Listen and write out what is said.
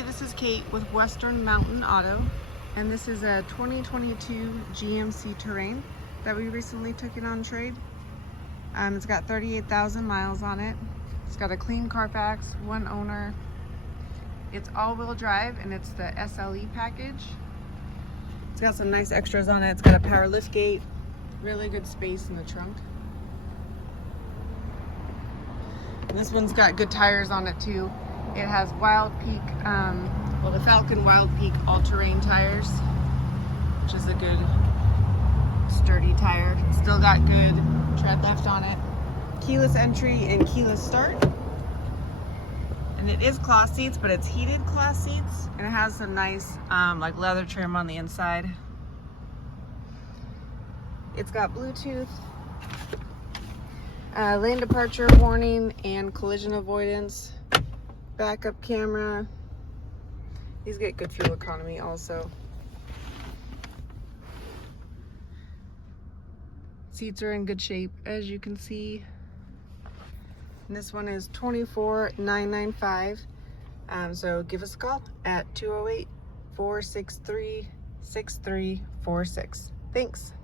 Hey, this is Kate with Western Mountain Auto, and this is a 2022 GMC Terrain that we recently took in on trade. It's got 38,000 miles on it. It's got a clean Carfax, one owner. It's all-wheel drive, and it's the SLE package. It's got some nice extras on it. It's got a power lift gate, really good space in the trunk. And this one's got good tires on it too. It has Wild Peak, the Falcon Wild Peak all-terrain tires, which is a good sturdy tire. It's still got good tread left on it. Keyless entry and keyless start. And it is cloth seats, but it's heated cloth seats, and it has some nice like leather trim on the inside. It's got Bluetooth, lane departure warning and collision avoidance, backup camera. These get good fuel economy also. Seats are in good shape, as you can see. And this one is $24,995. So give us a call at 208-463-6346. Thanks.